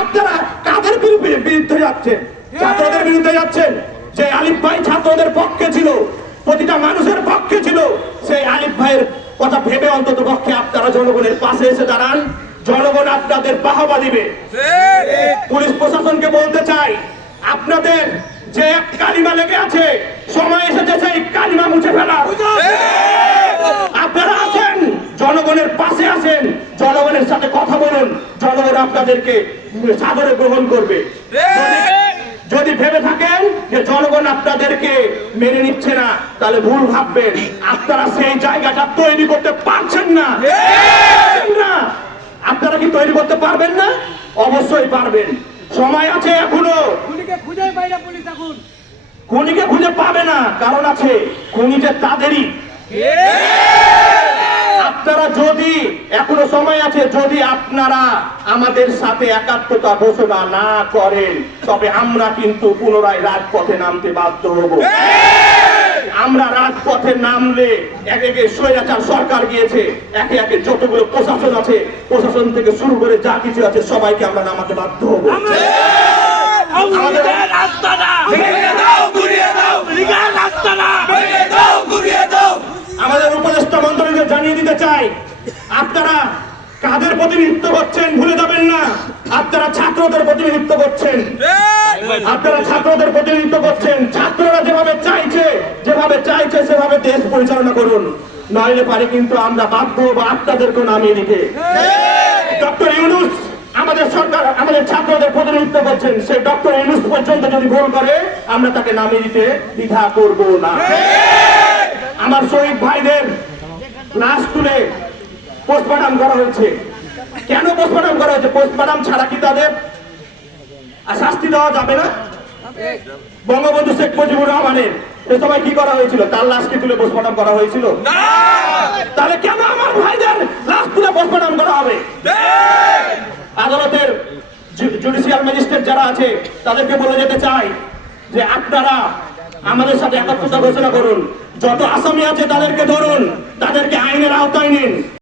আপনারা কাদের বিরুদ্ধে যাচ্ছেন? ছাত্রদের বিরুদ্ধে যাচ্ছেন? যে আলিফ ভাই ছাত্রদের পক্ষে ছিল, প্রতিটা মানুষের পক্ষে ছিল, সেই আলিফ ভাইয়ের কথা ভেবে অন্তত পক্ষে আপনারা জনগণের পাশে এসে দাঁড়ান। জনগণ আপনাদের বাহবা দিবে। পুলিশ প্রশাসনকে বলতে চাই, আপনাদের যে এক কালিমা লেগে আছে, সময় এসেছে সেই কালিমা মুছে ফেলা। আপনারা আছেন জনগণের পাশে আছেন জনগণের সাথে কথা বলুন। জনগণ আপনাদেরকে সাদরে গ্রহণ করবে। যদি- ভেবে থাকেন যে জনগণ আপনাদেরকে মেনে নিচ্ছে না তাহলে ভুল ভাববেন। আপনারা সেই জায়গাটা তৈরি করতে পারছেন না। আপনারা কি তৈরি করতে পারবেন না? অবশ্যই পারবেন। সময় আছে এখনও। খুনিকে খুঁজে পাই না পুলিশ এখন। খুনিকে খুঁজে পাবে না। কারণ আছে খুনি যে তাদেরই। যদি এখনও সময় আছে যদি আপনারা আমাদের সাথে একাত্মতা ঘোষণা না করেন তবে আমরা কিন্তু পুনরায় রাজপথে নামতে বাধ্য হব। আমরা রাজপথে নামলে একে একে স্বৈরাচার সরকার গিয়েছে একে একে যতগুলো প্রশাসন আছে প্রশাসন থেকে শুরু করে যা কিছু আছে সবাইকে আমরা নামাতে বাধ্য হব। আমাদের জানিয়ে দিতে চাই, আপনারা কাদের প্রতিনিধিত্ব করছেন ভুলে যাবেন না। আপনারা ছাত্রদের প্রতিনিধিত্ব করছেন। আপনারা ছাত্রদের প্রতিনিধিত্ব করছেন। ছাত্ররা যেভাবে চাইছে যেভাবে চাইছে, সেভাবে দেশ পরিচালনা করুন। নইলে পারে কিন্তু আমরা বাধ্য বা আপনাদেরকে নামিয়ে দিতে। ডক্টর ইউনুস আমাদের সরকার, আমাদের ছাত্রদের প্রতিনিধিত্ব করছেন। সেই ডক্টর ইউনুস পর্যন্ত যদি ভুল করে, আমরা তাকে নামিয়ে দিতে দ্বিধা করব না। আমার শহীদ ভাইদের পোস্টমর্টম করা হয়েছে। কেন পোস্টমর্টম করা হয়েছে? পোস্টমর্টম ছাড়া কি তাদের শাস্তি দেওয়া যাবে না? বঙ্গবন্ধু শেখ মুজিবুর রহমানের এ সময় কি করা হয়েছিল? তার লাশকে তুলে পোস্টমর্টম করা হয়েছিল। তাহলে কেন আমার ভাইদের লাশ তুলে পোস্টমর্টম করা হবে? আদালতের জুডিশিয়াল ম্যাজিস্ট্রেট যারা আছে, তাদেরকে বলে যেতে চাই যে আপনারা আমাদের সাথে একাত্মতা ঘোষণা করুন। যত আসামি আছে তাদেরকে ধরুন, তাদেরকে আইনের আওতায় নিন।